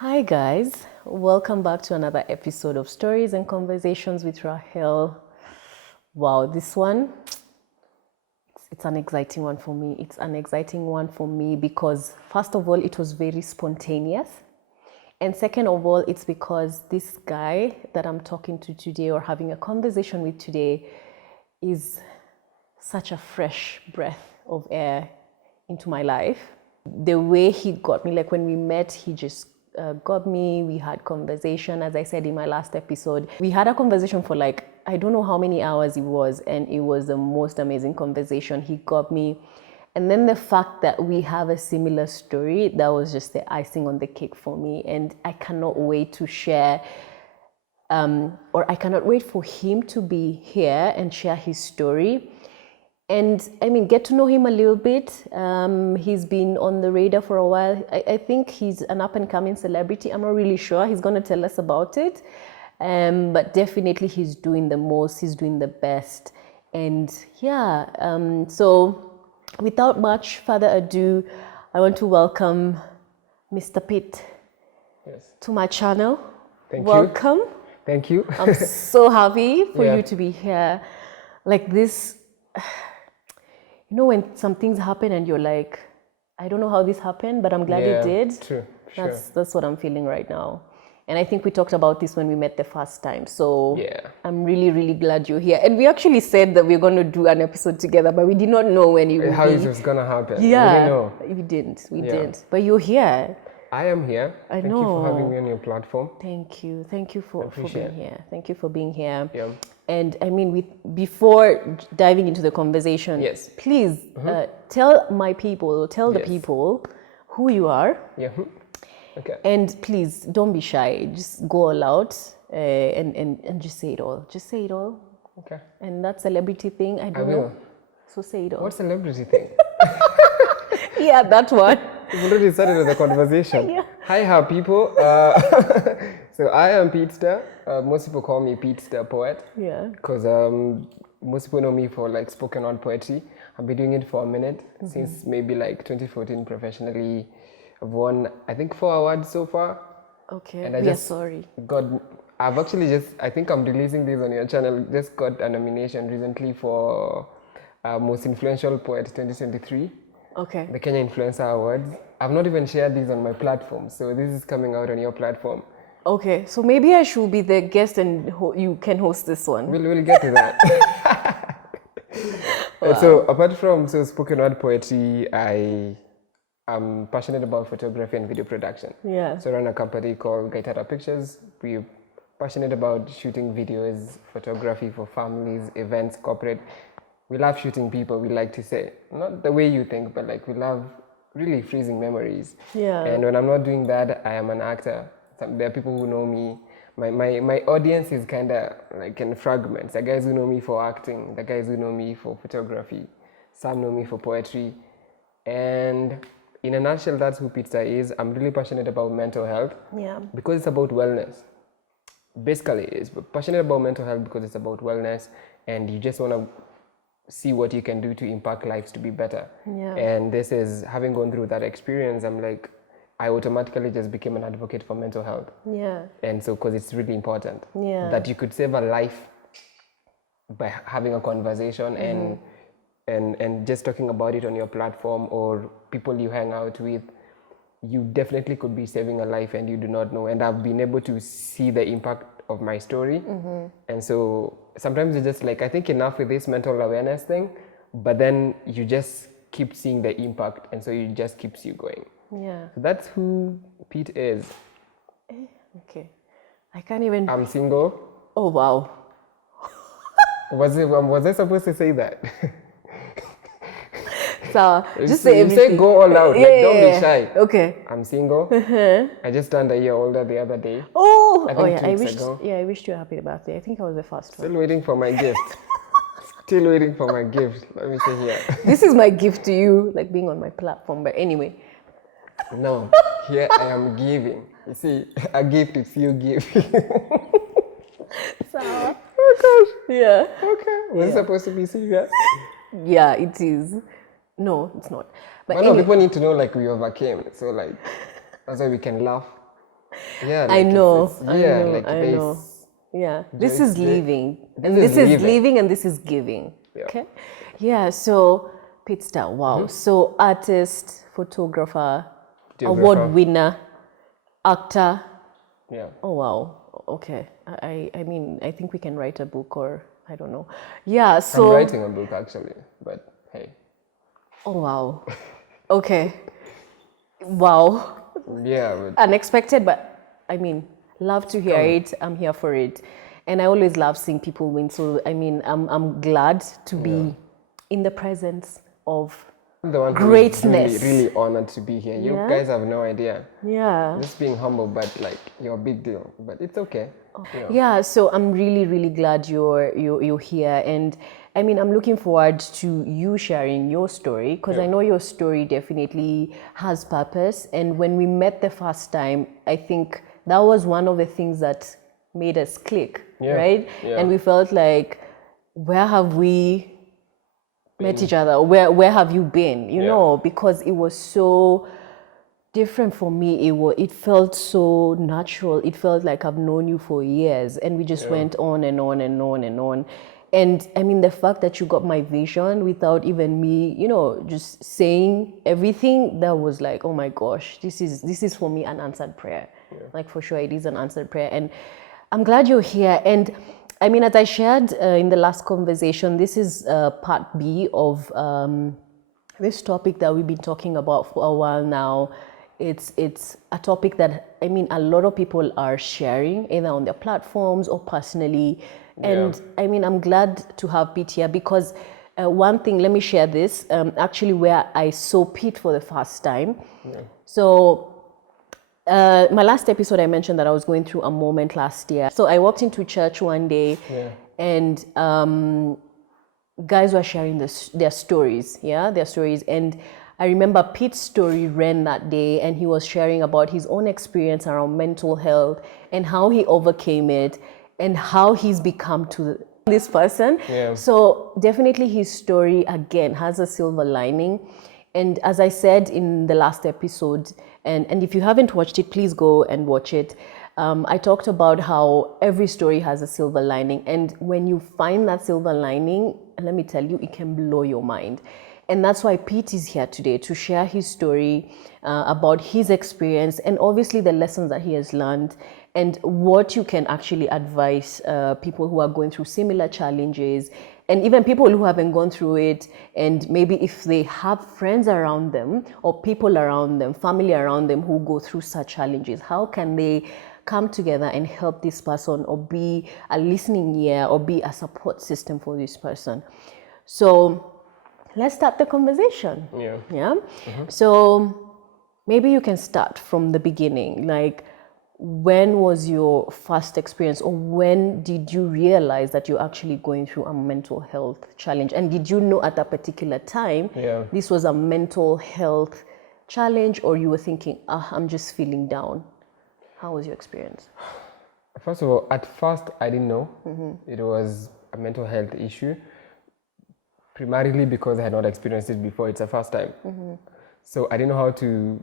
Hi guys, welcome back to another episode of Stories and Conversations with Rahel. Wow, this one, it's an exciting one for me. It's an exciting one for me because first of all, it was very spontaneous. And second of all, it's because this guy that I'm talking to today or having a conversation with today is such a fresh breath of air into my life. The way he got me, like when we met, he just got me. We had conversation, as I said in my last episode. We had a conversation for like, I don't know how many hours it was, and it was the most amazing conversation. He got me. And then the fact that we have a similar story, that was just the icing on the cake for me. And I cannot wait to share, or I cannot wait for him to be here and share his story. And I mean, get to know him a little bit. He's been on the radar for a while. I think he's an up and coming celebrity. I'm not really sure. He's going to tell us about it. But definitely he's doing the most. He's doing the best. And yeah, so without much further ado, I want to welcome Mr. Pete to my channel. Welcome. Thank you. I'm so happy for you to be here. Like this. You know when some things happen and you're like, I don't know how this happened, but I'm glad it did. True. That's what I'm feeling right now. And I think we talked about this when we met the first time. So I'm really, really glad you're here. And we actually said that we we're going to do an episode together, but we did not know when it would How be. it was going to happen. Yeah, we didn't. But you're here. I am here. Thank you for having me on your platform. Thank you for being here. Thank you for being here. Yeah. And I mean, before diving into the conversation, please tell the people who you are. Yeah. Okay. And please don't be shy. Just go all out and just say it all. Just say it all. Okay. And that celebrity thing, I don't know. So say it all. What celebrity thing? Yeah, that one. We've already started the conversation. Yeah. Hi, people. So I am Peetstar. Most people call me Peetstar Poet. Yeah. Because most people know me for like spoken word poetry. I've been doing it for a minute since maybe like 2014 professionally. I've won I think 4 awards so far. Okay. And I've actually I think I'm releasing this on your channel. Just got a nomination recently for Most Influential Poet 2023. Okay. The Kenya Influencer Awards. I've not even shared this on my platform, so this is coming out on your platform. Okay, so maybe I should be the guest and you can host this one. We'll get to that. Wow. So apart from spoken word poetry, I am passionate about photography and video production. Yeah. So I run a company called Gaitara Pictures. We're passionate about shooting videos, photography for families, events, corporate. We love shooting people, we like to say. Not the way you think, but like we love really freezing memories. Yeah. And when I'm not doing that, I am an actor. There are people who know me. My audience is kind of like in fragments. The guys who know me for acting, the guys who know me for photography, some know me for poetry. And in a nutshell, that's who Peetstar is. I'm really passionate about mental health. Yeah. Because it's about wellness. Basically, it's passionate about mental health because it's about wellness, and you just want to see what you can do to impact lives to be better. Yeah. And this is, having gone through that experience, I'm like, I automatically just became an advocate for mental health. Yeah. And so, because it's really important that you could save a life by having a conversation and just talking about it on your platform or people you hang out with, you definitely could be saving a life and you do not know. And I've been able to see the impact of my story. And so sometimes you're just like, I think enough with this mental awareness thing, but then you just keep seeing the impact, and so it just keeps you going. Yeah. So that's who Pete is. Okay. I can't even. I'm single. Oh, wow. Was I supposed to say that? So just say everything. You say go all out. Don't be shy. Okay. I'm single. I just turned a year older the other day. Oh, I wished you a happy birthday. I think I was the first one. Still waiting for my gift. Still waiting for my gift. Let me say here. This is my gift to you, like being on my platform. But anyway. No, here I am giving. You see, a gift is you giving. So. Oh gosh. Yeah. Okay. Was it supposed to be serious? Yeah, it is. No, it's not. But no, people need to know like we overcame. So like, that's why we can laugh. Yeah, I like know, it's I yeah, know, like I know. Yeah, this is leaving, and this this is is leaving. leaving, and this is giving. Yeah. Okay, yeah. So, Peetstar, wow. So, artist, photographer, award Geographer. winner, actor. Yeah. Oh wow. Okay. I mean, I think we can write a book, or I don't know. Yeah. I'm So. writing a book actually, but hey. Oh wow. Okay. Wow. Yeah, but Unexpected, but I mean, love to hear Come. it. I'm here for it, and I always love seeing people win. So I mean, I'm glad to be in the presence of I'm the one who is greatness. really honored to be here. You Yeah. guys have no idea. Yeah. Just being humble, but like you're a big deal. But it's okay. You know. Yeah, so I'm really glad you're here, and I mean I'm looking forward to you sharing your story, because I know your story definitely has purpose. And when we met the first time, I think that was one of the things that made us click, right? Yeah. And we felt like, where have we met each other? Where have you been? You know, because it was so different for me. It felt so natural. It felt like I've known you for years, and we just went on and on and on and on. And I mean, the fact that you got my vision without even me, you know, just saying everything, that was like, oh my gosh, this is for me an answered prayer. Like, for sure, it is an answered prayer, and I'm glad you're here. And I mean, as I shared in the last conversation, this is part B of this topic that we've been talking about for a while now. It's a topic that, I mean, a lot of people are sharing either on their platforms or personally. And I mean, I'm glad to have Pete here, because one thing, let me share this, actually where I saw Pete for the first time. So my last episode, I mentioned that I was going through a moment last year. So I walked into church one day, and guys were sharing their stories, their stories. And I remember Pete's story ran that day, and he was sharing about his own experience around mental health and how he overcame it and how he's become to this person. So definitely his story, again, has a silver lining. And as I said in the last episode, and if you haven't watched it, please go and watch it. I talked about how every story has a silver lining. And when you find that silver lining, let me tell you, it can blow your mind. And that's why Pete is here today, to share his story about his experience, and obviously the lessons that he has learned, and what you can actually advise people who are going through similar challenges, and even people who haven't gone through it. And maybe if they have friends around them, or people around them, family around them who go through such challenges, how can they come together and help this person, or be a listening ear, or be a support system for this person? So let's start the conversation. So maybe you can start from the beginning. Like, when was your first experience, or when did you realize that you're actually going through a mental health challenge? And did you know at that particular time this was a mental health challenge, or you were thinking, I'm just feeling down? How was your experience? First of all, at first I didn't know it was a mental health issue, primarily because I had not experienced it before. It's the first time. So I didn't know how to,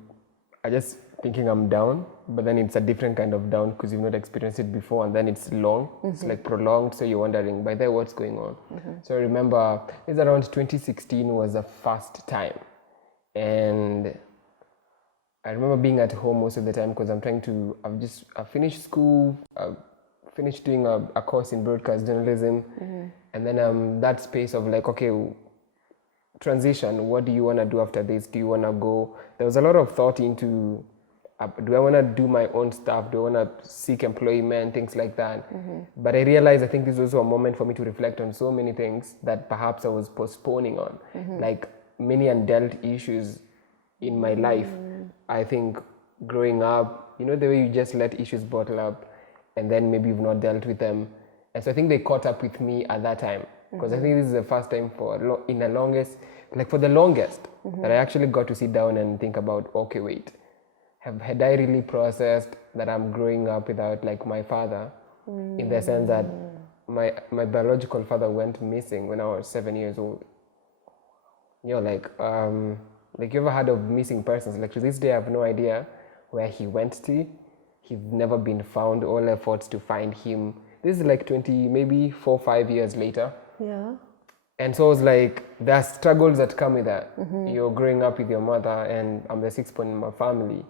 I just thinking I'm down, but then it's a different kind of down, because you've not experienced it before, and then it's long, it's like prolonged, so you're wondering, by there, what's going on? So I remember, it's around 2016 was the first time, and I remember being at home most of the time, because I've finished school, I've finished doing a course in broadcast journalism, and then that space of like, okay, transition, what do you want to do after this? Do you want to go? There was a lot of thought into, do I want to do my own stuff? Do I want to seek employment? Things like that. But I realized, I think this was also a moment for me to reflect on so many things that perhaps I was postponing on, like many undealt issues in my life. I think growing up, you know, the way you just let issues bottle up, and then maybe you've not dealt with them. And so I think they caught up with me at that time, because I think this is the first time for the longest that I actually got to sit down and think about, okay, wait, had I really processed that I'm growing up without like my father, in the sense that my biological father went missing when I was 7 years old. You know, like you ever heard of missing persons? Like, to this day, I have no idea where he went to. he's never been found. All efforts to find him. This is like 20, maybe 4-5 years later. Yeah. And so it's like, there are struggles that come with that. You're growing up with your mother, and I'm the sixth born in my family.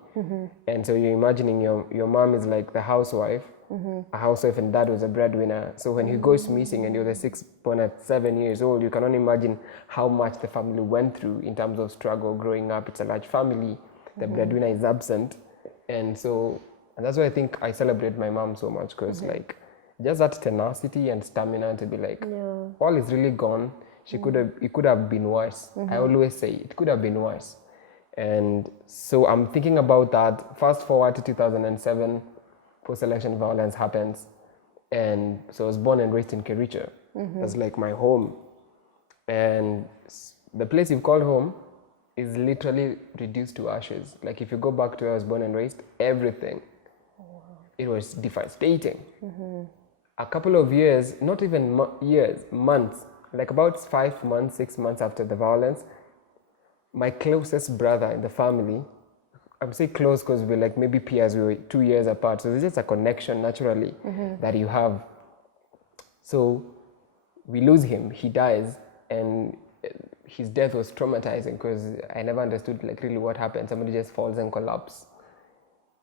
And so you're imagining your mom is like the housewife, a housewife, and dad was a breadwinner. So when he goes missing and you're the sixth born at 7 years old, you can only imagine how much the family went through in terms of struggle growing up. It's a large family. The breadwinner is absent. And that's why I think I celebrate my mom so much, because like, just that tenacity and stamina to be like, all is really gone. It could have been worse. I always say it could have been worse. And so I'm thinking about that. Fast forward to 2007, post-election violence happens. And so I was born and raised in Kericho. That's like my home. And the place you've called home is literally reduced to ashes. Like if you go back to where I was born and raised, everything, it was devastating. A couple of years, not even years, months, like about 5 months, 6 months after the violence, my closest brother in the family, I'm saying close because we're like maybe peers, we were 2 years apart. So there's just a connection naturally that you have. So we lose him, he dies, and his death was traumatizing because I never understood like really what happened. Somebody just falls and collapses.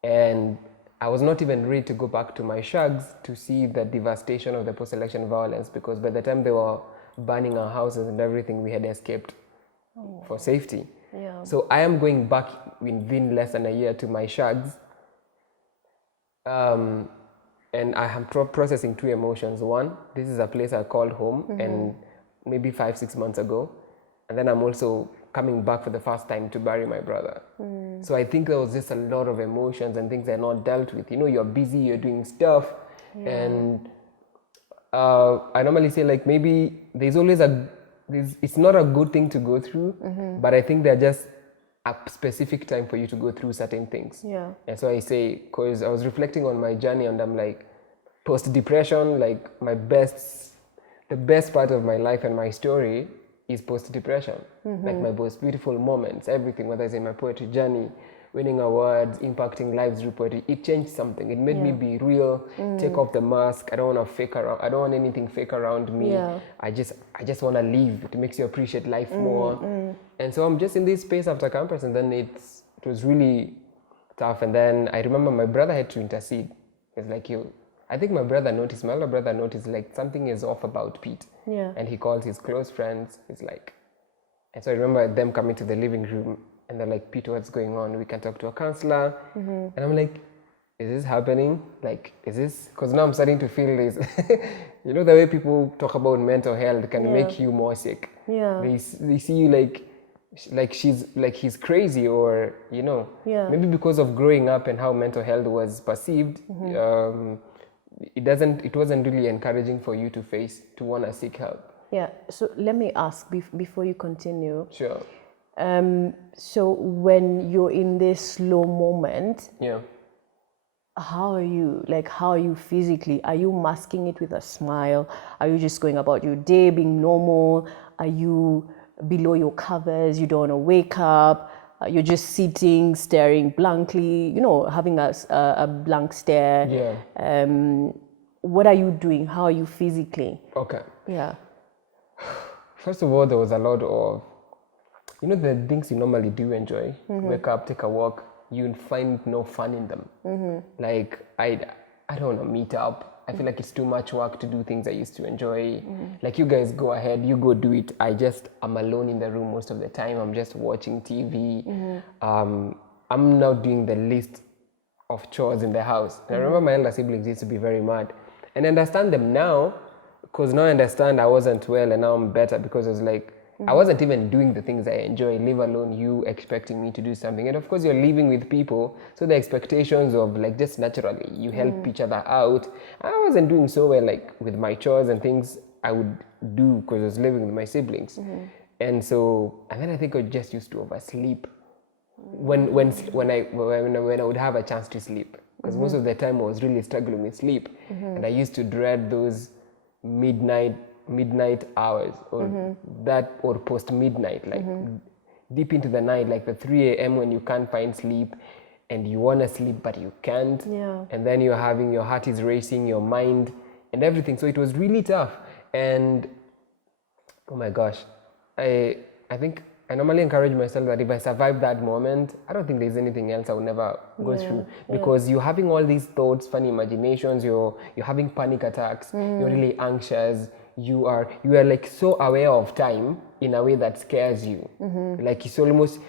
And I was not even ready to go back to my shags to see the devastation of the post-election violence, because by the time they were burning our houses and everything, we had escaped for safety. Yeah. So I am going back within less than a year to my shags, and I am processing 2 emotions. One, this is a place I called home, and maybe 5-6 months ago, and then I'm also coming back for the first time to bury my brother. So I think there was just a lot of emotions and things I not dealt with. You know, you're busy, you're doing stuff, and I normally say like maybe there's always it's not a good thing to go through, but I think they're just a specific time for you to go through certain things. Yeah. And so I say, because I was reflecting on my journey, and I'm like, post-depression, like the best part of my life and my story is post-depression. Like my most beautiful moments, everything, whether it's in my poetry journey, winning awards, impacting lives through poetry, it changed something. It made me be real, take off the mask. I don't want to fake around. I don't want anything fake around me. Yeah. I just want to live. It makes you appreciate life more. And so I'm just in this space after campus, and then it was really tough. And then I remember my brother had to intercede. It's like I think my older brother noticed like something is off about Pete. Yeah. And he called his close friends. It's like, and so I remember them coming to the living room, and they're like, Pete, what's going on? We can talk to a counselor. And I'm like, is this happening? Like, is this? Because now I'm starting to feel this. You know, the way people talk about mental health can make you more sick. Yeah. They see you like he's crazy, or, you know, maybe because of growing up and how mental health was perceived, it wasn't really encouraging for you to want to seek help. Yeah. So let me ask before you continue. Sure. So when you're in this slow moment, how are you? Like, how are you physically? Are you masking it with a smile? Are you just going about your day being normal? Are you below your covers? You don't want to wake up? You're just sitting, staring blankly, you know, having a blank stare. Yeah. What are you doing? How are you physically? Okay. Yeah. First of all, there was a lot of, you know, the things you normally do enjoy. Wake up, take a walk, you find no fun in them. Like, I don't want to meet up. I feel like it's too much work to do things I used to enjoy. Like, you guys go ahead, you go do it. I'm alone in the room most of the time. I'm just watching TV. I'm now doing the list of chores in the house. And I remember my elder siblings used to be very mad. And I understand them now, because now I understand I wasn't well, and now I'm better, because it was like, I wasn't even doing the things I enjoy, leave alone you expecting me to do something. And of course, you're living with people, so the expectations of like just naturally, you help each other out. I wasn't doing so well, like with my chores and things I would do because I was living with my siblings. And then I think I just used to oversleep when I would have a chance to sleep, because most of the time I was really struggling with sleep. And I used to dread those midnight hours, or post midnight, like deep into the night, like the 3 a.m. when you can't find sleep. and you want to sleep but you can't. Yeah. And then you're having, your heart is racing, your mind and everything. So it was really tough. And oh my gosh, I think I normally encourage myself that if I survive that moment, I don't think there's anything else I will never go through, because you're having all these thoughts, funny imaginations, you're having panic attacks, you're really anxious, you are like so aware of time in a way that scares you. Like it's almost,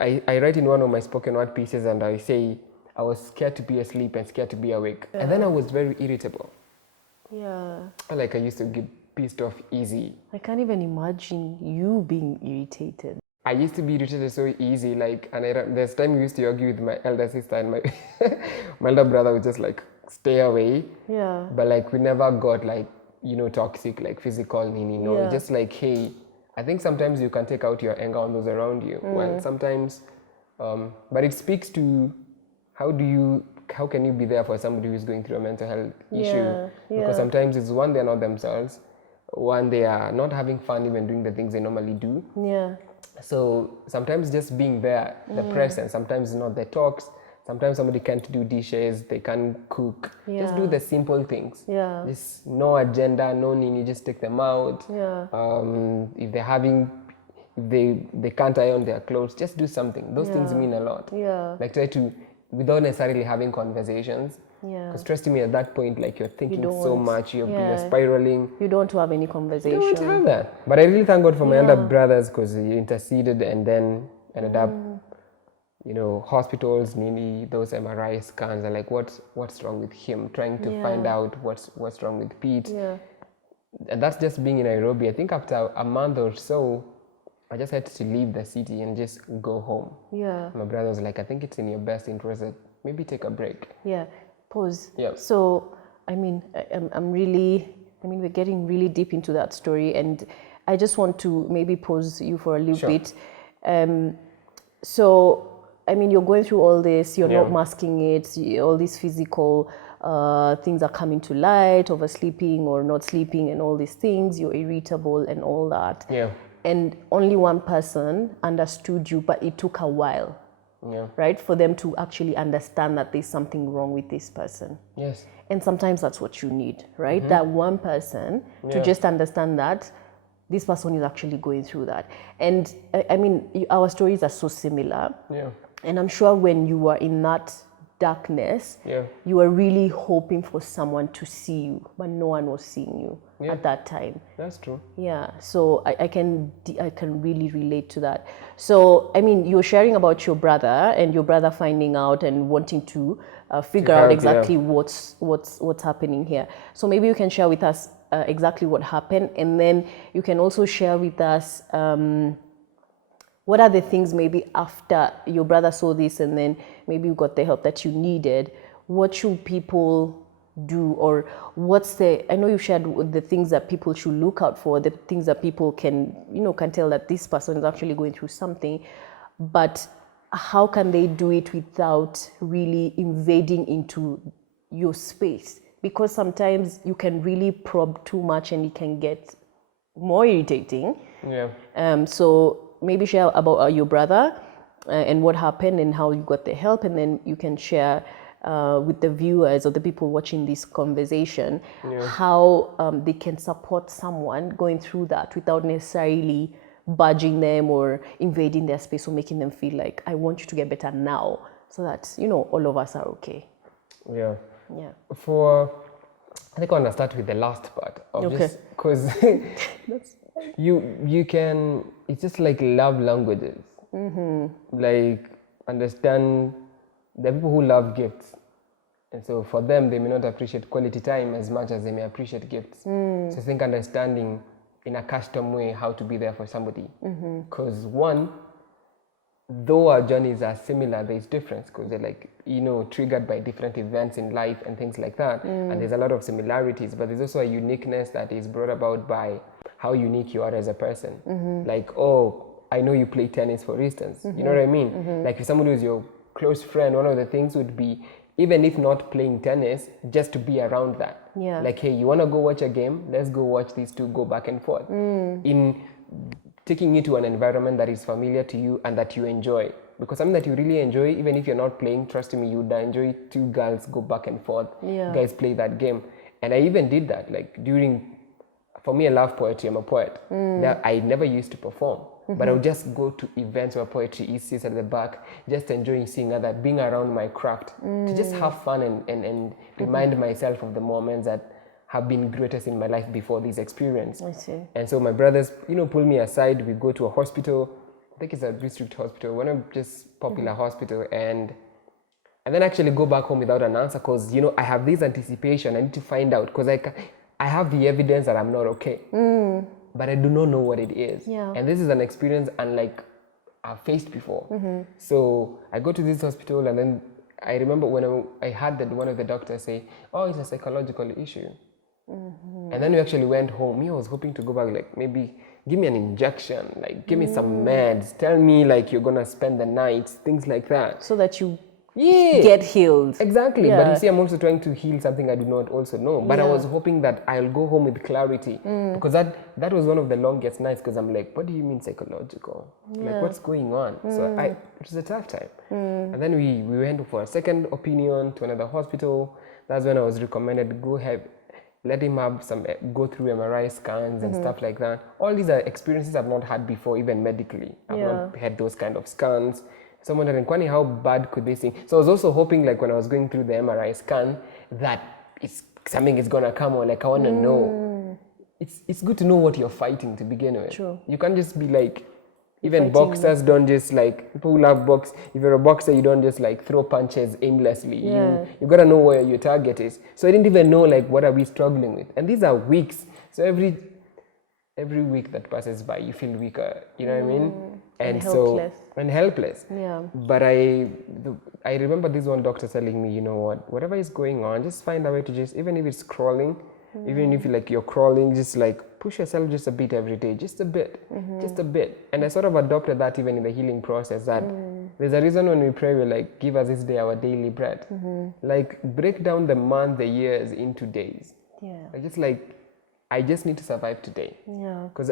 I write in one of my spoken word pieces and I say I was scared to be asleep and scared to be awake. And then I was very irritable. Yeah. Like I used to get pissed off easy. I can't even imagine you being irritated. I used to be irritated so easy, like, and there's time we used to argue with my elder sister, and my my elder brother would just like stay away. Yeah. But like we never got like, you know, toxic, like physical, just like, hey, I think sometimes you can take out your anger on those around you. Well, sometimes, but it speaks to how can you be there for somebody who's going through a mental health issue? Because sometimes it's one, they're not themselves. One, they are not having fun even doing the things they normally do. Yeah. So sometimes just being there, the presence, sometimes not the talks, sometimes somebody can't do dishes, they can't cook. Just do the simple things. Yeah. Just no agenda, no need, you just take them out. Yeah. If they're having, if they can't iron their clothes, just do something. Those things mean a lot. Yeah. Like try to, without necessarily having conversations. Yeah. Because trust me, at that point, like you're thinking so much, you're Yeah. spiraling. You don't have any conversation. You don't have that. But I really thank God for my elder brothers, because he interceded and then ended up, you know, hospitals, nearly those MRI scans are like, what's wrong with him? Trying to find out what's wrong with Pete. Yeah. And that's just being in Nairobi. I think after a month or so, I just had to leave the city and just go home. Yeah. My brother was like, I think it's in your best interest that maybe take a break. Yeah. Pause. Yeah. So, I mean, we're getting really deep into that story, and I just want to maybe pause you for a little bit. So, I mean, you're going through all this, you're not masking it, all these physical things are coming to light, oversleeping or not sleeping and all these things, you're irritable and all that. Yeah. And only one person understood you, but it took a while. Yeah. Right? For them to actually understand that there's something wrong with this person. Yes. And sometimes that's what you need, right? That one person to just understand that this person is actually going through that. And I mean, our stories are so similar. Yeah. And I'm sure when you were in that darkness, you were really hoping for someone to see you, but no one was seeing you at that time. That's true. Yeah, so I can really relate to that. So I mean, you're sharing about your brother and your brother finding out and wanting to figure out exactly what's happening here. So maybe you can share with us exactly what happened, and then you can also share with us what are the things maybe after your brother saw this and then maybe you got the help that you needed. What should people do, or I know you shared the things that people should look out for, the things that people can tell that this person is actually going through something, but how can they do it without really invading into your space? Because sometimes you can really probe too much and it can get more irritating. Yeah. So maybe share about your brother and what happened and how you got the help, and then you can share with the viewers or the people watching this conversation how they can support someone going through that without necessarily budging them or invading their space or making them feel like, I want you to get better now, so that all of us are okay. Yeah. Yeah. I think I want to start with the last part of just because you can, it's just like love languages. Like understand the people who love gifts, and so for them they may not appreciate quality time as much as they may appreciate gifts. So I think understanding in a custom way how to be there for somebody, because one, though our journeys are similar, there's difference because they're like, triggered by different events in life and things like that. And there's a lot of similarities, but there's also a uniqueness that is brought about by how unique you are as a person. Like, I know you play tennis, for instance. You know what I mean? Like if somebody who's your close friend, one of the things would be, even if not playing tennis, just to be around that. Yeah. Like, hey, you want to go watch a game? Let's go watch these two go back and forth. In taking you to an environment that is familiar to you and that you enjoy. because something that you really enjoy, even if you're not playing, trust me, you'd enjoy two girls go back and forth. Yeah. You guys play that game. And I even did that, like for me, I love poetry, I'm a poet. That I never used to perform, but I would just go to events where poetry is, sit at the back, just enjoying seeing other, being around my craft, to just have fun and remind myself of the moments that have been greatest in my life before this experience. I see. And so my brothers, pull me aside, we go to a hospital, I think it's a district hospital, one of just popular hospital, and then actually go back home without an answer, because I have this anticipation. I need to find out, because I have the evidence that I'm not okay, but I do not know what it is. Yeah. And this is an experience unlike I've faced before. So I go to this hospital, and then I remember when I had one of the doctors say, "Oh, it's a psychological issue." And then we actually went home. I was hoping to go back, like maybe give me an injection, like give me some meds, tell me like you're gonna spend the night, things like that, so that you yeah, get healed. Exactly. Yeah. But you see, I'm also trying to heal something I do not also know. But I was hoping that I'll go home with clarity, because that was one of the longest nights, because I'm like, what do you mean psychological? Like, what's going on? So it was a tough time. And then we went for a second opinion to another hospital. That's when I was recommended let him have go through MRI scans and stuff like that. All these are experiences I've not had before, even medically. I've not had those kind of scans. So I'm wondering, Kwani, how bad could this thing? So I was also hoping, like when I was going through the MRI scan, that something is gonna come, or like I want to know. It's good to know what you're fighting to begin with. True. You can't just be like, even boxers don't just like, people who love box, if you're a boxer, you don't just like throw punches aimlessly. Yeah. You gotta know where your target is. So I didn't even know like what are we struggling with. And these are weeks. So every week that passes by, you feel weaker, you know what I mean? And helpless. And helpless. Yeah. But I remember this one doctor telling me, you know what, whatever is going on, just find a way to just, even if it's crawling, even if you're crawling, just like push yourself just a bit every day, just a bit, just a bit. And I sort of adopted that even in the healing process, that there's a reason when we pray, we're like, give us this day our daily bread. Like break down the month, the years into days. Yeah. I just need to survive today. Yeah. Because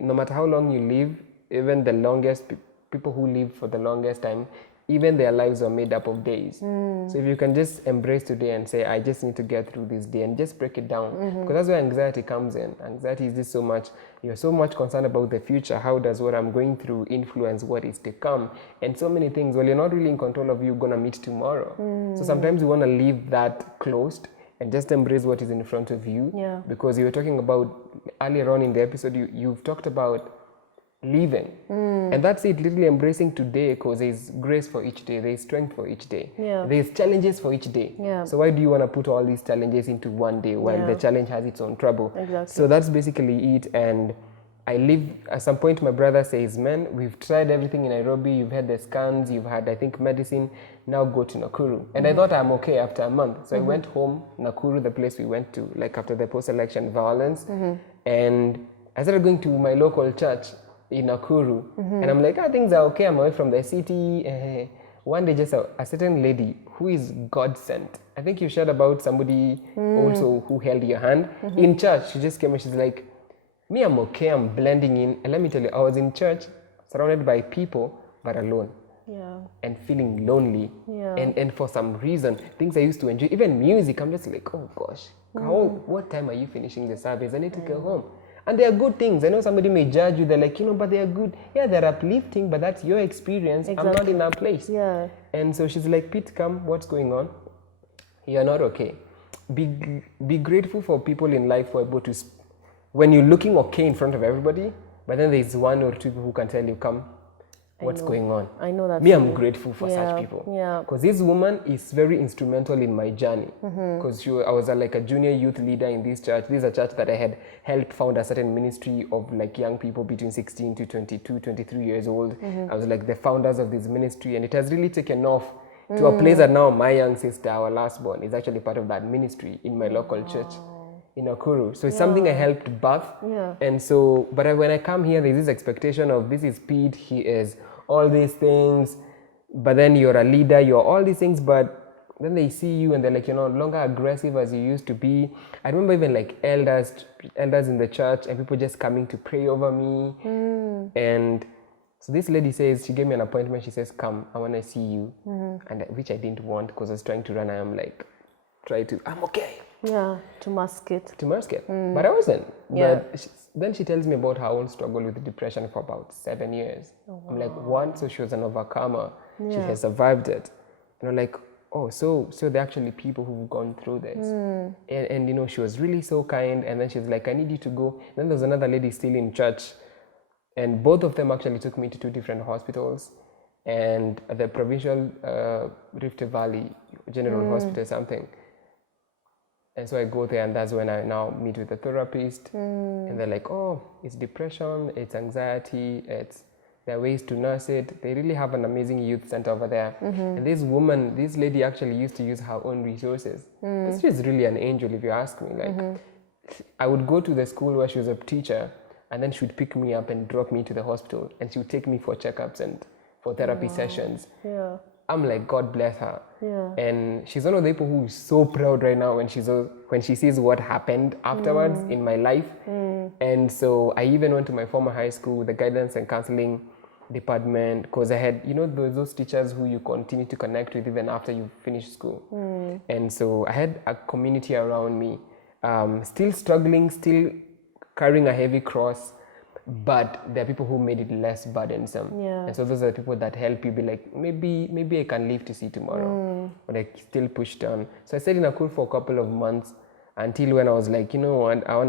no matter how long you live, even the longest, people who live for the longest time, even their lives are made up of days. So if you can just embrace today and say, I just need to get through this day, and just break it down. Because that's where anxiety comes in. Anxiety is just you're so much concerned about the future. How does what I'm going through influence what is to come? And so many things, well, you're not really in control of you're going to meet tomorrow. So sometimes you want to leave that closed and just embrace what is in front of you. Yeah. Because you were talking about, earlier on in the episode, you've talked about living. And that's it, literally embracing today, because there's grace for each day, there's strength for each day, there's challenges for each day. So why do you want to put all these challenges into one day while the challenge has its own trouble? Exactly. So that's basically it. And I live, at some point my brother says, man, we've tried everything in Nairobi, you've had the scans, you've had, I think, medicine, now go to Nakuru. And I thought I'm okay after a month. So I went home, Nakuru, the place we went to, like after the post-election violence. And I started going to my local church in Nakuru. And I'm like, things are okay, I'm away from the city. One day, just a certain lady who is God sent. I think you shared about somebody also who held your hand in church. She just came and she's like, me, I'm okay, I'm blending in. And let me tell you, I was in church, surrounded by people, but alone. Yeah. And feeling lonely. Yeah. And for some reason, things I used to enjoy, even music, I'm just like, oh gosh, what time are you finishing the service? I need to go home. And they are good things. I know somebody may judge you, they're like, but they are good. Yeah, they're uplifting, but that's your experience. Exactly. I'm not in that place. Yeah. And so she's like, Pete, come, what's going on? You're not okay. Be grateful for people in life who are able to, when you're looking okay in front of everybody, but then there's one or two people who can tell you, come, what's going on? I know that. Me, I'm grateful for such people. Yeah. Because this woman is very instrumental in my journey. Because I was like a junior youth leader in this church. This is a church that I had helped found a certain ministry of like young people between 16 to 22, 23 years old. I was like the founders of this ministry, and it has really taken off to a place that now my young sister, our last born, is actually part of that ministry in my local church in Nakuru. So it's something I helped birth. Yeah. And so, but when I come here, there's this expectation of, this is Pete, he is all these things, but then you're a leader, you're all these things, but then they see you and they're like, you're no longer aggressive as you used to be. I remember even like elders in the church and people just coming to pray over me. And So this lady says, she gave me an appointment. She says, come, I want to see you. And which I didn't want because I was trying to run. I am like, I'm okay. Yeah, to mask it. But I wasn't. Yeah. But then she tells me about her own struggle with depression for about 7 years. I'm like, one, so she was an overcomer. She has survived it. And I'm like, oh, so they're actually people who've gone through this. And you know, she was really so kind. And then she was like, I need you to go. Then there's another lady still in church. And both of them actually took me to 2 different hospitals. And the provincial Rift Valley General Hospital, something. And so I go there, and that's when I now meet with a therapist. And they're like, oh, it's depression, it's anxiety, there are ways to nurse it. They really have an amazing youth center over there. And this lady actually used to use her own resources. This is really an angel, if you ask me. Like, I would go to the school where she was a teacher, and then she would pick me up and drop me to the hospital, and she would take me for checkups and for therapy sessions. Yeah. I'm like, God bless her. Yeah. And she's one of the people who is so proud right now when she sees what happened afterwards in my life. And so I even went to my former high school, the guidance and counseling department, because I had, you know, those teachers who you continue to connect with even after you finish school. And so I had a community around me, still struggling, still carrying a heavy cross, but there are people who made it less burdensome. Yeah. And so those are the people that help you be like, maybe I can live to see tomorrow. But I still pushed on. So I stayed in Nakuru for a couple of months until when I was like, you know what, I'm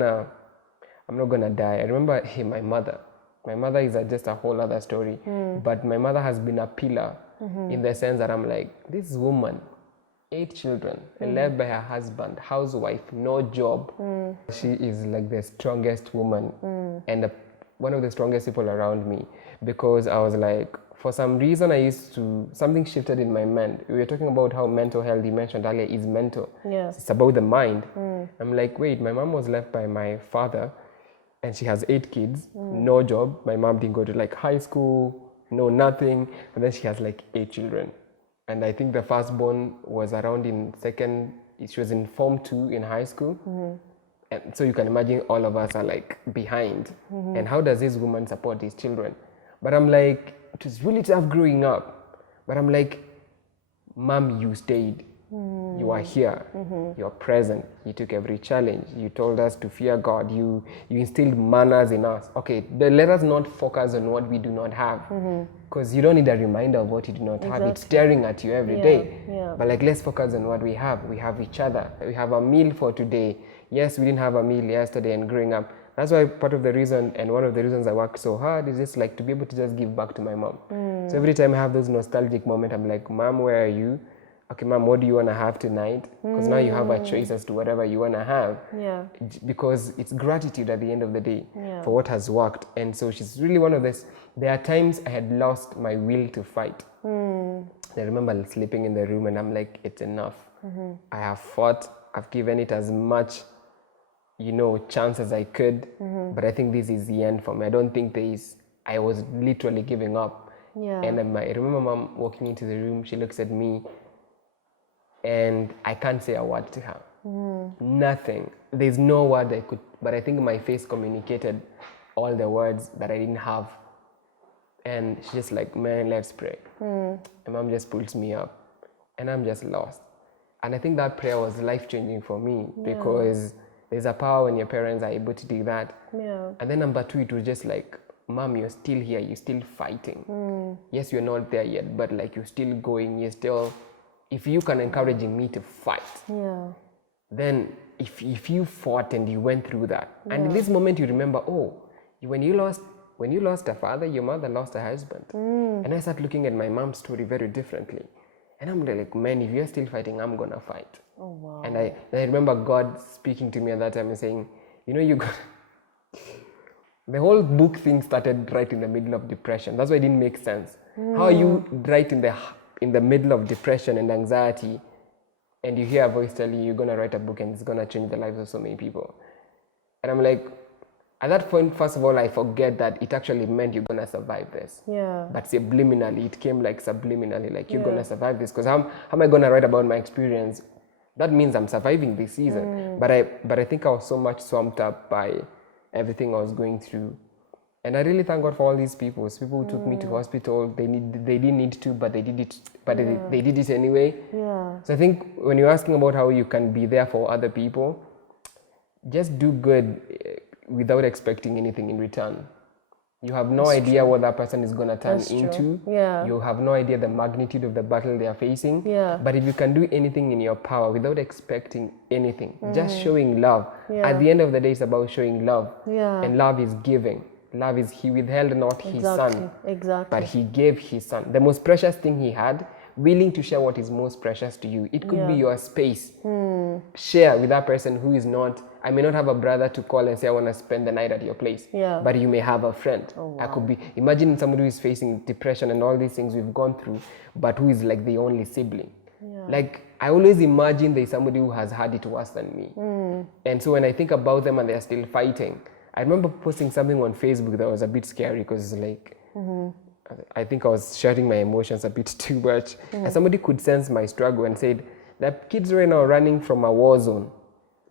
not gonna die. I remember my mother is just a whole other story. But my mother has been a pillar in the sense that I'm like, this woman, 8 children, left by her husband, housewife, no job. She is like the strongest woman and one of the strongest people around me, because I was like, for some reason something shifted in my mind. We were talking about how mental health, you mentioned earlier, is mental. Yeah. It's about the mind. I'm like, wait, my mom was left by my father and she has 8 kids, no job. My mom didn't go to like high school, no nothing. And then she has like 8 children. And I think the firstborn was around she was in Form 2 in high school. And so you can imagine all of us are like behind. And how does this woman support these children? But I'm like, it was really tough growing up. But I'm like, Mom, you stayed. You are here. You're present. You took every challenge. You told us to fear God. You instilled manners in us. Okay, let us not focus on what we do not have. Because you don't need a reminder of what you do not have. It's staring at you every day. Yeah. But like, let's focus on what we have. We have each other. We have a meal for today. Yes, we didn't have a meal yesterday, and growing up. That's why part of the reason, and one of the reasons I work so hard, is just like to be able to just give back to my mom. So every time I have those nostalgic moments, I'm like, Mom, where are you? Okay, Mom, what do you want to have tonight? Because now you have a choice as to whatever you want to have. Yeah. Because it's gratitude at the end of the day Yeah. for what has worked. And so she's really one of this. There are times I had lost my will to fight. I remember sleeping in the room and I'm like, it's enough. I have fought. I've given it as much, chance as I could. But I think this is the end for me. I don't think I was literally giving up. Yeah. And I remember Mom walking into the room. She looks at me and I can't say a word to her. Nothing. There's no word I could, but I think my face communicated all the words that I didn't have. And she's just like, man, let's pray. And Mom just pulls me up and I'm just lost. And I think that prayer was life-changing for me because there's a power when your parents are able to do that. Yeah. And then number 2, it was just like, Mom, you're still here, you're still fighting. Yes, you're not there yet, but like you're still going, you're still, if you can encouraging me to fight, then if you fought and you went through that, and in this moment you remember, when you lost a father, your mother lost a husband. And I start looking at my mom's story very differently. And I'm like, man, if you're still fighting, I'm gonna fight. Oh, wow. And I remember God speaking to me at that time and saying, you got the whole book thing started right in the middle of depression. That's why it didn't make sense. How are you right in the middle of depression and anxiety, and you hear a voice telling you you're gonna write a book and it's gonna change the lives of so many people? And I'm like, at that point, first of all, I forget that it actually meant you're gonna survive this. Yeah. But subliminally, it came like subliminally, like you're gonna survive this. Because how am I gonna write about my experience? That means I'm surviving this season. But I think I was so much swamped up by everything I was going through And I really thank God for all these people. People who took me to hospital. They didn't need to, but they did it. But they did it anyway. Yeah. So I think when you're asking about how you can be there for other people, just do good without expecting anything in return. You have no idea what that person is going to turn into. Yeah. You have no idea the magnitude of the battle they are facing. Yeah. But if you can do anything in your power without expecting anything, just showing love. At the end of the day, it's about showing love. Yeah. And love is giving. Love is he withheld not his son, but he gave his son. The most precious thing he had, willing to share what is most precious to you. It could be your space. Share with that person who is not. I may not have a brother to call and say I want to spend the night at your place. But you may have a friend. I could be. Imagine somebody who is facing depression and all these things we've gone through, but who is like the only sibling. Like I always imagine there's somebody who has had it worse than me. And so when I think about them and they're still fighting, I remember posting something on Facebook that was a bit scary because like I think I was sharing my emotions a bit too much. And somebody could sense my struggle and said that kids right now are running from a war zone,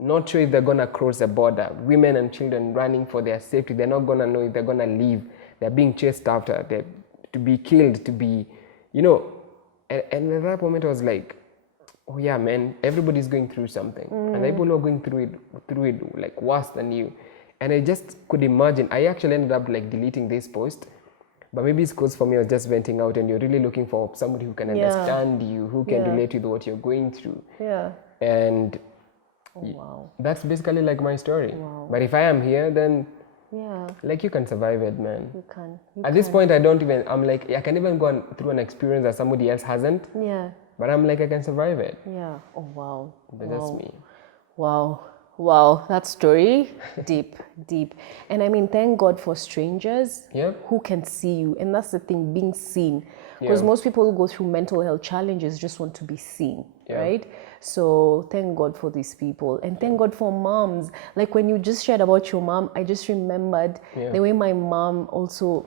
not sure if they're gonna cross the border. Women and children running for their safety. They're not gonna know if they're gonna leave. They're being chased after. They're to be killed, to be, you know. And at that moment I was like, oh yeah, man, everybody's going through something, and the people who are going through it like worse than you. And I just could imagine. I actually ended up like deleting this post, but maybe it's because for me I was just venting out, and you're really looking for somebody who can understand you, who can relate with what you're going through. And that's basically like my story. But if I am here, then like you can survive it, man. You can. At this point, I'm like, I can even go through an experience that somebody else hasn't. But I'm like, I can survive it. Oh, wow. That's me. Wow, that story, deep. And I mean, thank God for strangers who can see you. And that's the thing, being seen. Because most people who go through mental health challenges just want to be seen, right? So thank God for these people. And thank God for moms. Like when you just shared about your mom, I just remembered the way my mom also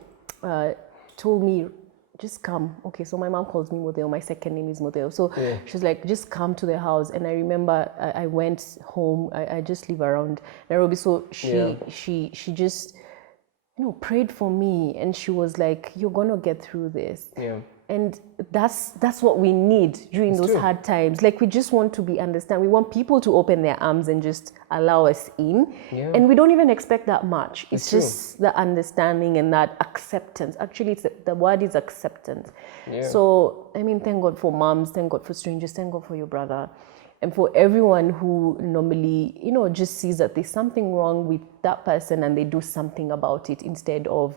told me, just come. Okay, so my mom calls me Model. My second name is Model. So she's like, just come to the house. And I remember I went home. I just live around Nairobi. So she just, prayed for me. And she was like, you're going to get through this. And that's what we need during those hard times. Like we just want to be understand. We want people to open their arms and just allow us in. And we don't even expect that much. It's just the understanding and that acceptance. Actually, the word is acceptance. So, I mean, thank God for moms, thank God for strangers, thank God for your brother. And for everyone who normally, just sees that there's something wrong with that person and they do something about it instead of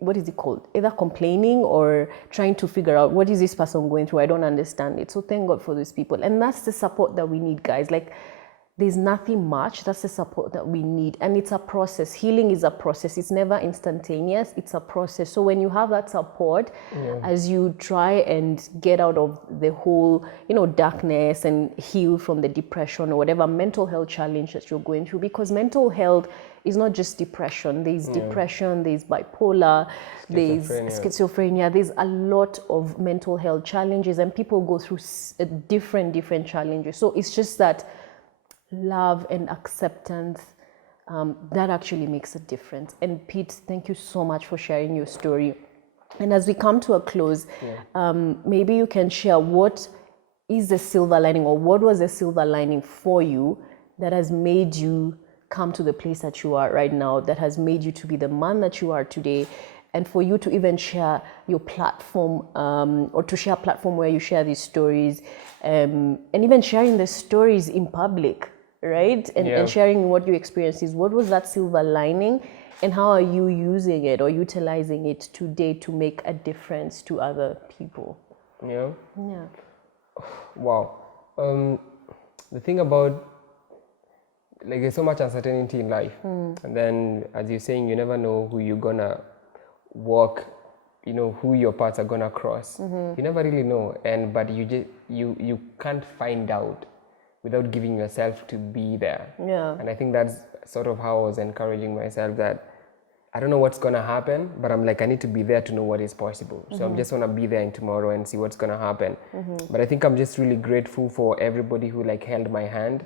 what is it called? Either complaining or trying to figure out what is this person going through? I don't understand it. So thank God for those people. And that's the support that we need, guys. Like there's nothing much. That's the support that we need. And it's a process. Healing is a process. It's never instantaneous. It's a process. So when you have that support, as you try and get out of the whole, darkness and heal from the depression or whatever mental health challenge that you're going through, because mental health is not just depression. There's depression, there's bipolar, there's schizophrenia. There's a lot of mental health challenges and people go through different challenges. So it's just that love and acceptance, that actually makes a difference. And Pete, thank you so much for sharing your story. And as we come to a close, maybe you can share what is the silver lining, or what was the silver lining for you that has made you come to the place that you are right now, that has made you to be the man that you are today, and for you to even share your platform, or to share a platform where you share these stories, and even sharing the stories in public, right? And sharing what you experience is, what was that silver lining, and how are you using it or utilizing it today to make a difference to other people? Wow. The thing about, like, there's so much uncertainty in life, and then as you're saying, you never know who you're gonna walk, who your paths are gonna cross. You never really know, but you can't find out without giving yourself to be there. And I think that's sort of how I was encouraging myself, that I don't know what's gonna happen, but I'm like, I need to be there to know what is possible. So I'm just gonna be there in tomorrow and see what's gonna happen. But I think I'm just really grateful for everybody who like held my hand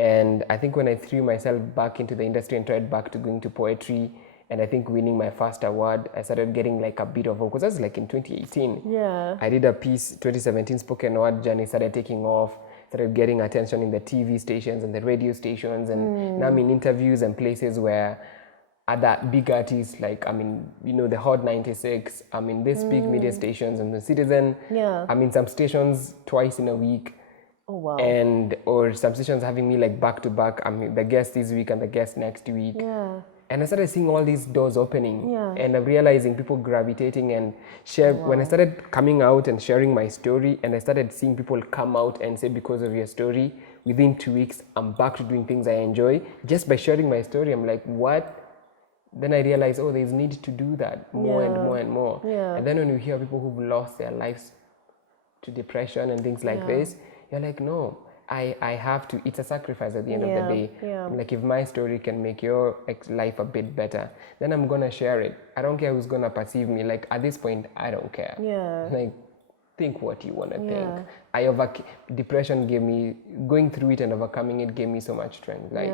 And I think when I threw myself back into the industry and tried back to going to poetry, and I think winning my first award, I started getting like a bit of, because that's like in 2018. Yeah. I did a piece, 2017 spoken word journey started taking off, started getting attention in the TV stations and the radio stations, and now I'm in interviews and places where other big artists, like, I mean, you know, the Hot 96, I'm in these big media stations and the Citizen. Yeah. I'm in some stations twice in a week. Oh, wow. And, or some stations having me like back to back. I'm the guest this week and the guest next week. Yeah. And I started seeing all these doors opening, Yeah. and I'm realizing people gravitating and share. When I started coming out and sharing my story, and I started seeing people come out and say, because of your story, within 2 weeks, I'm back to doing things I enjoy. Just by sharing my story, I'm like, what? Then I realized, oh, there's need to do that more and more and more. Yeah. And then when you hear people who've lost their lives to depression and things like this, you're like, no, I have to, it's a sacrifice at the end of the day. Yeah. Like, if my story can make your life a bit better, then I'm gonna share it. I don't care who's gonna perceive me. Like, at this point, I don't care. Yeah. Like, think what you wanna think. Depression gave me, going through it and overcoming it gave me so much strength. Like,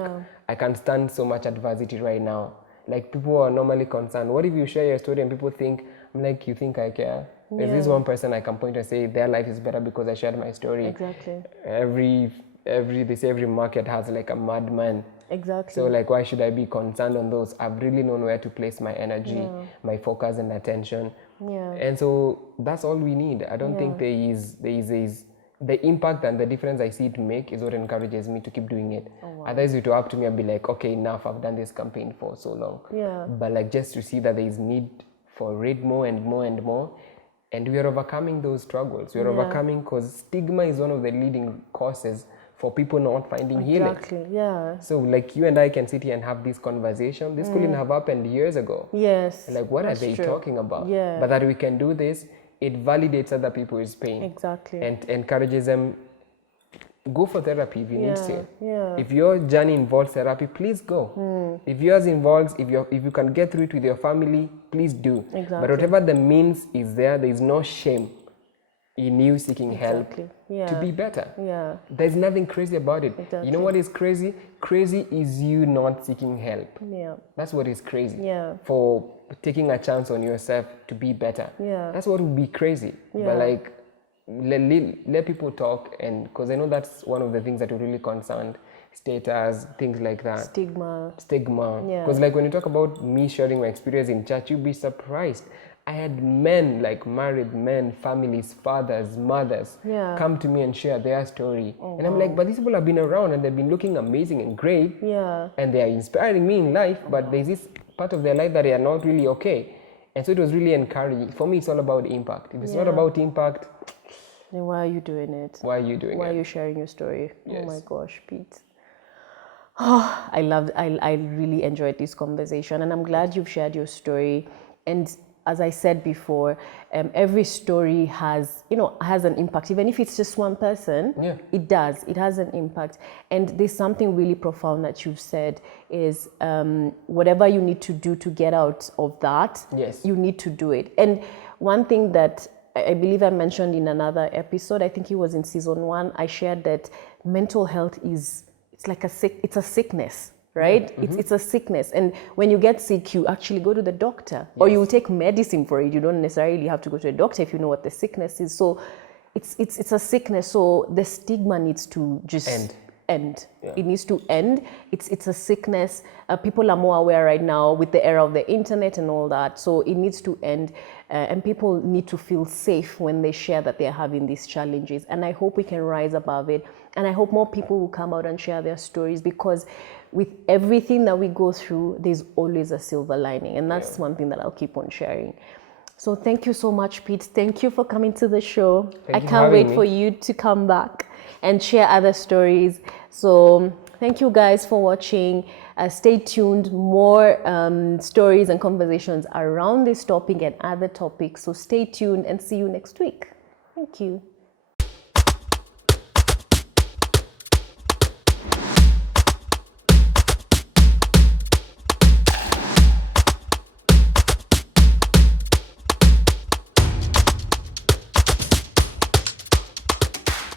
I can stand so much adversity right now. Like, people are normally concerned, what if you share your story and people think, I'm like, you think I care? There's this one person I can point and say their life is better because I shared my story. Exactly. They say every market has like a madman. Exactly. So like, why should I be concerned on those? I've really known where to place my energy, my focus and attention. Yeah. And so that's all we need. I don't think there is the impact and the difference I see it make is what encourages me to keep doing it. Oh, wow. Otherwise, it will up to me and be like, okay, enough, I've done this campaign for so long. Yeah. But like, just to see that there is need for it more and more and more. And we are overcoming those struggles. We are overcoming, because stigma is one of the leading causes for people not finding healing. Exactly, yeah. So like, you and I can sit here and have this conversation. This couldn't have happened years ago. Yes. Like, what that's are they true. talking about? Yeah. But that we can do this, it validates other people's pain. Exactly. And encourages them, go for therapy if you need to. Yeah. If your journey involves therapy, please go. If yours involves, if you can get through it with your family, please do. Exactly. But whatever the means is there is no shame in you seeking help to be better. Yeah. There's nothing crazy about it. Exactly. You know what is crazy? Crazy is you not seeking help. Yeah. That's what is crazy. Yeah. For taking a chance on yourself to be better. Yeah. That's what would be crazy. Yeah. But like, let people talk, and because I know that's one of the things that are really concerned, status, things like that. Stigma. Yeah. Because like, when you talk about me sharing my experience in church, you'd be surprised. I had men, like married men, families, fathers, mothers, come to me and share their story. And I'm like, but these people have been around and they've been looking amazing and great. Yeah. And they are inspiring me in life, but there's this part of their life that they are not really okay. And so it was really encouraging. For me, it's all about impact. If it's not about impact, then why are you doing it? Why are you doing Why it? are you sharing your story? Yes. Oh my gosh, Pete. Oh, I really enjoyed this conversation, and I'm glad you've shared your story. And as I said before, every story has an impact. Even if it's just one person, it has an impact. And there's something really profound that you've said is whatever you need to do to get out of that, you need to do it. And one thing that I believe I mentioned in another episode, I think it was in season 1, I shared that mental health it's a sickness. Right? It's a sickness. And when you get sick, you actually go to the doctor or you take medicine for it. You don't necessarily have to go to a doctor if you know what the sickness is. So it's a sickness. So the stigma needs to just end. Yeah. It needs to end. It's a sickness. People are more aware right now with the era of the internet and all that. So it needs to end. And people need to feel safe when they share that they're having these challenges. And I hope we can rise above it. And I hope more people will come out and share their stories, because with everything that we go through, there's always a silver lining. And that's one thing that I'll keep on sharing. So thank you so much, Pete. Thank you for coming to the show. I can't wait for you to come back and share other stories. So thank you guys for watching. Stay tuned. More stories and conversations around this topic and other topics. So stay tuned and see you next week. Thank you.